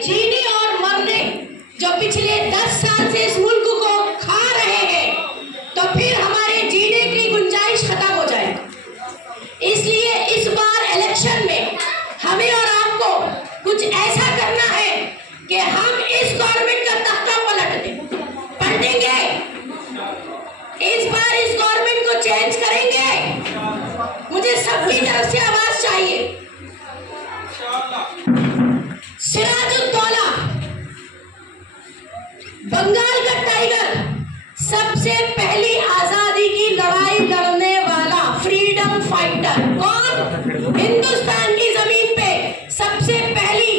जीने और मरने जो पिछले 10 साल से इस मुल्क को खा रहे हैं, तो फिर हमारे जीने की गुंजाइश खत्म हो जाए। इसलिए इस बार इलेक्शन में हमें और आपको कुछ ऐसा करना है कि हम इस गवर्नमेंट का तख्ता पलटेंगे। इस बार इस गवर्नमेंट को चेंज करेंगे। मुझे सबकी तरफ से आवाज चाहिए। सिराजुद्दौला, बंगाल का टाइगर, सबसे पहली आजादी की लड़ाई लड़ने वाला फ्रीडम फाइटर कौन? हिंदुस्तान की जमीन पे सबसे पहली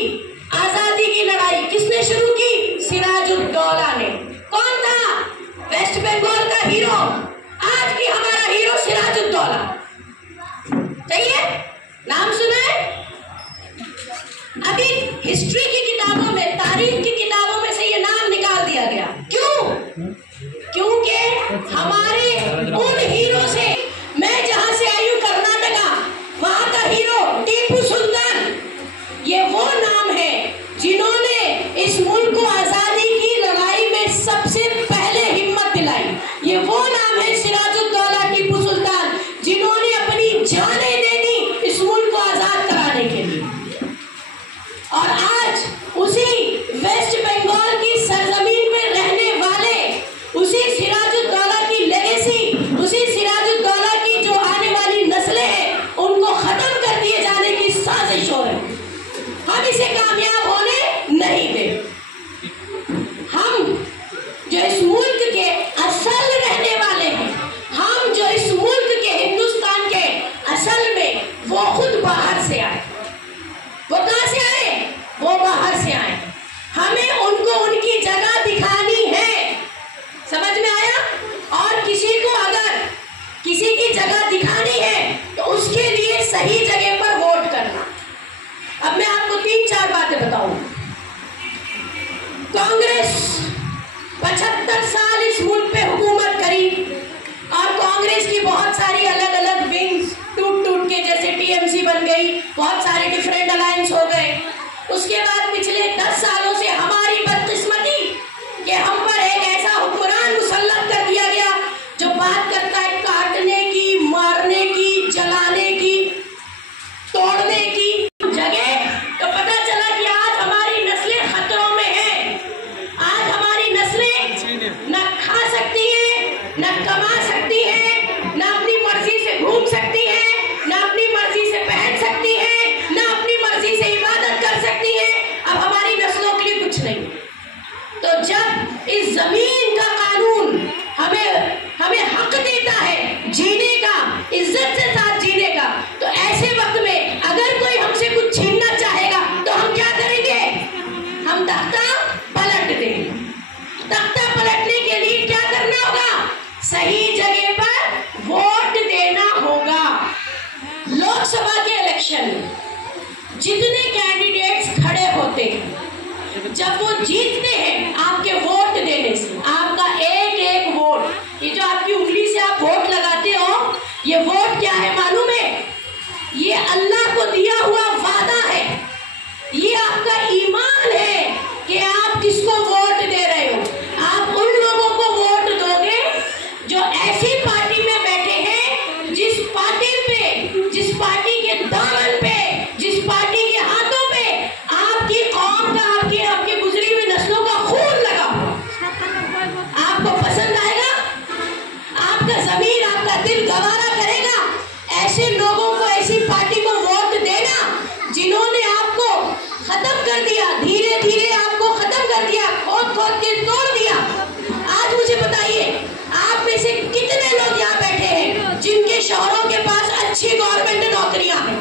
आजादी की लड़ाई किसने शुरू की? सिराजुद्दौला ने। कौन था? वेस्ट बंगाल का हीरो, आज भी हमारा हीरो सिराजुद्दौला। सही है? नाम सुना है? अभी हिस्ट्री की किताबों में, तारीख की किताबों में से ये नाम निकाल दिया गया। क्यों? क्योंकि हमारे उन हीरो से, मैं जहां से आई हूं कर्नाटका, वहां का हीरो टीपू सुल्तान, ये वो नाम है जिन्होंने इस मुल्क को आजादी की लड़ाई में सबसे पहले हिम्मत दिलाई। ये वो नाम है सिराजुद्दौला, टीपू सुल्तान, जिन्होंने अपनी जानें दे दी इस मुल्क को आजाद कराने के लिए। और आज उसी वेस्ट बंगाल की सरजमीन में रहने वाले, उसी सिराजुद्दौला की लेगेसी, उसी सिराजुद्दौला की जो आने वाली नस्लें हैं, उनको खत्म कर दिए जाने की साजिश हो रही है। हम इसे कामयाब होने नहीं दें। हम जो इस मुल्क के असल रहने वाले हैं, हम जो इस मुल्क के, हिंदुस्तान के असल में, वो खुद बाहर से आए। वो कहां से आए? वो बाहर से आए। हमें उनको उनकी जगह दिखानी है। समझ में आया? और किसी को अगर किसी की जगह दिखानी है तो उसके लिए सही जगह पर वोट करना। अब मैं आपको 3-4 बातें बताऊं। कांग्रेस 75 साल इस मुल्क पे हुकूमत करी और कांग्रेस की बहुत सारी अलग अलग विंग्स टूट के, जैसे टीएमसी बन गई, बहुत सारे डिफरेंट अलायंस हो गए। उसके बाद पिछले 10 सालों से हमारी बदकिस्मती कि हम पर एक ऐसा हुक्मरान मुसल्लत कर दिया गया जो बात करता है काटने की, मारने की, जलाने की, तोड़ने की जगह। तो पता चला कि आज हमारी नस्लें खतरों में हैं। आज हमारी नस्लें न खा सकती हैं, न कमा सकती हैं, न अपनी मर्जी से घूम सकती हैं, न अपनी मर्जी से पहन सकती हैं, न अपनी मर्जी से इबादत कर सकती हैं। अब हमारी नस्लों के लिए कुछ नहीं। तो जब इस जमीन का कानून हमें हक देता है जीने का, इज्जत के साथ जीने का, तो ऐसे वक्त में अगर कोई हमसे कुछ छीनना चाहेगा तो हम क्या करेंगे? हम तख्ता पलट देंगे। तख्ता पलटने के लिए क्या करना होगा? सही जगह पर वोट देना होगा। लोकसभा के इलेक्शन में जितने कैंडिडेट्स खड़े होते हैं, जब वो जीतते हैं आपके वोट देने से, आपका एक एक वोट, ये जो आपकी उंगली से आप वोट लगाते हो, ये वोट क्या है मालूम है? ये अल्लाह को दिया हुआ वादा है। ये आपका ईमान है कि आप किसको वोट दे रहे हो। आप उन लोगों को वोट दोगे जो ऐसी पार्टी में बैठे हैं, जिस पार्टी के दामन पे, जिस पार्टी के हाथों पे आपकी कौम का, आपके गुजरी हुई नस्लों का खून लगा। आपको पसंद आएगा? आपका जमीर, आपका दिल गवारा करेगा ऐसे लोगों को, ऐसी पार्टी को वोट देना जिन्होंने आपको खत्म कर दिया, धीरे धीरे आपको खत्म कर दिया, खोद के तोड़ दिया। आज मुझे बताइए, आप में से कितने लोग यहाँ बैठे हैं जिनके शौहरों के पास अच्छी गवर्नमेंट नौकरियां हैं?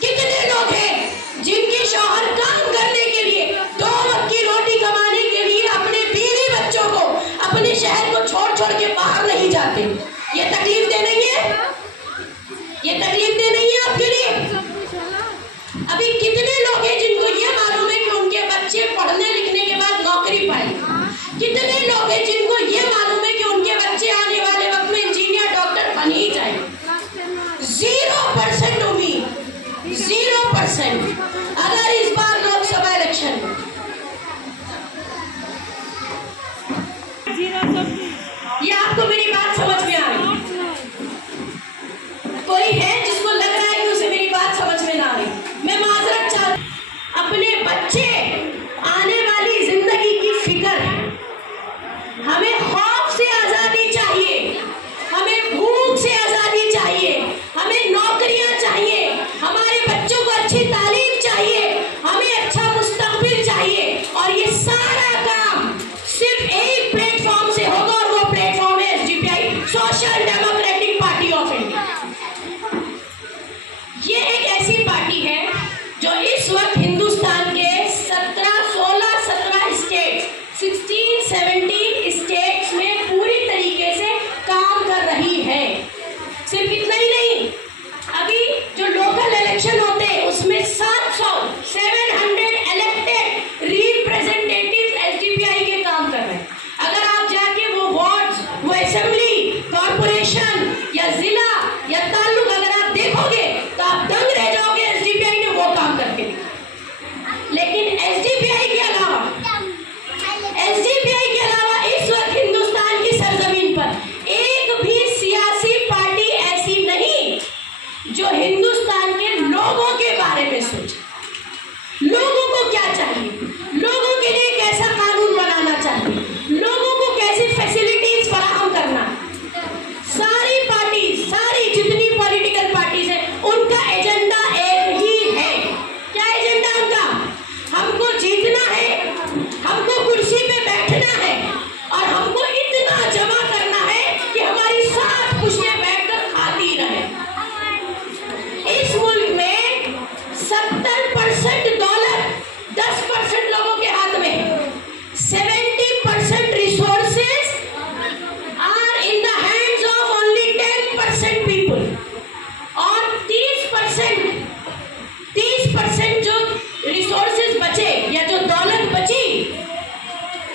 कितने लोग हैं जिनके शौहर काम करने के लिए, 2 वक्त की रोटी कमाने के लिए अपने बीवी बच्चों को, अपने शहर को छोड़ के बाहर नहीं जाते? ये तकलीफ दे नहीं है? ये तकलीफ दे नहीं है आपके लिए? अभी कितने लोग हैं जिनको ये मालूम है कि उनके बच्चे पढ़ने लिखने के बाद नौकरी पाएंगे? लेकिन एसडीपीआई के अलावा इस वक्त हिंदुस्तान की सरजमीन पर एक भी सियासी पार्टी ऐसी नहीं जो हिंदुस्तान के लोगों के बारे में सोचे। लोगों को क्या चाहिए, लोगों के लिए कैसा कानून बनाना चाहिए, लोगों को कैसी फैसिलिटीज फराहम करना, सारी जितनी पॉलिटिकल पार्टीज है उनका एजेंडा एक ही है। क्या एजेंडा उनका? हमको जीतना है, हमको कुर्सी पे बैठना है और हमको इतना जमा करना है कि हमारी 7 पुश्तें बैठकर खाती रहे। इस मुल्क में 70% दौलत 10% लोगों के हाथ में है। 70% resources are in the hands of only 10% people. और 30% जो रिसोर्सेज बचे या जो दौलत बची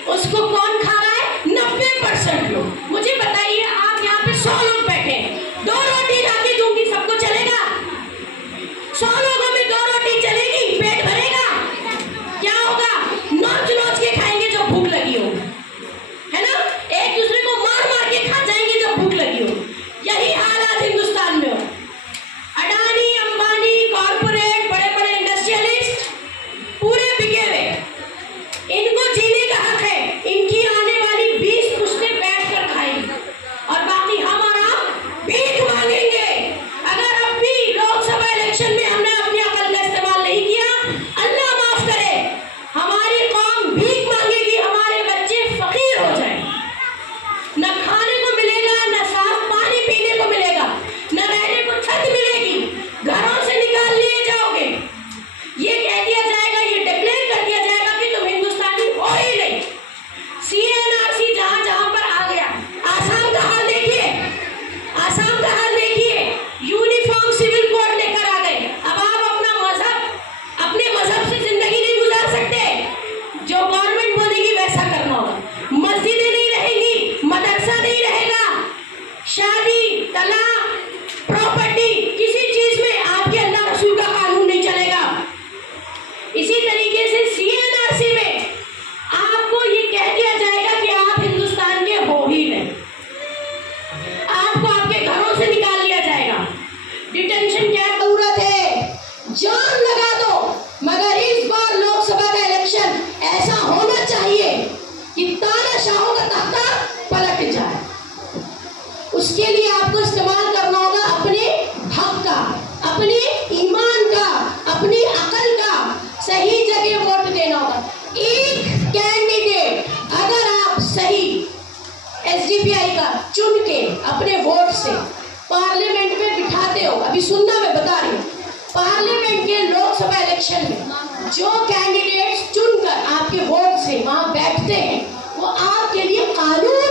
उसको कौन खा रहा है? 90% लोग। मुझे बताइए, आप यहाँ पे 100 लोग बैठे, 2 रोटी लाके दूंगी, सबको चलेगा? 100 लोगों में 2 रोटी चलेगी? पेट भरेगा? क्या होगा? नोच के खाएंगे जब भूख लगी हो, है ना? एक दूसरे को मार के खा जाएंगे जब भूख लगी हो। यही हाल आज हिंदुस्तान में हो। अडानी, अंबानी, कॉर्पोरेट, बड़े इंडस्ट्रियलिस्ट पूरे बिके हुए। इनको जीने का हक है, इनकी आने वाली 20 पुश्तें बैठकर खाएंगी और बाकी हम और आप भीख मांगेंगे। अगर अब भी लोकसभा इलेक्शन में हमने अपनी अकल का इस्तेमाल नहीं किया, अल्लाह माफ करे, हमारी कौम भीख मांगेगी, हमारे बच्चे फकीर हो जाएंगे। न खाने को मिलेगा, न साफ पानी पीने को मिलेगा, न रहने को छत मिलेगी, घरों से निकाल लिए जाओगे। ये कह दिया जाएगा, ये डिक्लेयर कर दिया जाएगा कि तुम हिंदुस्तानी हो ही नहीं। सीएनआरसी जहां पर आ गया, आसाम का हाल देखिए, यूनिफॉर्म सिविल कोड लेकर आ गए। अब आप अपने मजहब से जिंदगी नहीं गुजार सकते। जो गवर्नमेंट बोलेगी वैसा करना होगा। मस्जिदें नहीं रहेंगी, मदरसा नहीं रहेगा, शादी, तलाक, प्रॉपर्टी, किसी चीज में आपके अल्लाह रसूल का कानून नहीं चलेगा। इसी तरीके से सीएनआरसी में आपको ये कह दिया जाएगा कि आप हिंदुस्तान के हो ही नहीं, आपको आपके घरों से निकाल लिया जाएगा। डिटेंशन क्या जरूरत है? जान लगा दो, मगर इस बार लोकसभा का इलेक्शन ऐसा होना चाहिए कि तानाशाहों का तख्ता पलट जाए। उसके लिए आपको इस्तेमाल करना होगा अपने हक का, अपने ईमान का, अपनी अकल का, सही जगह वोट देना होगा। एक कैंडिडेट अगर आप सही एसडीपीआई का चुन के अपने वोट से पार्लियामेंट में बिठाते हो, अभी सुनना मैं बता रही हूँ, पार्लियामेंट के लोकसभा इलेक्शन में जो कैंडिडेट्स चुनकर आपके वोट से वहां बैठते हैं वो आपके लिए कानून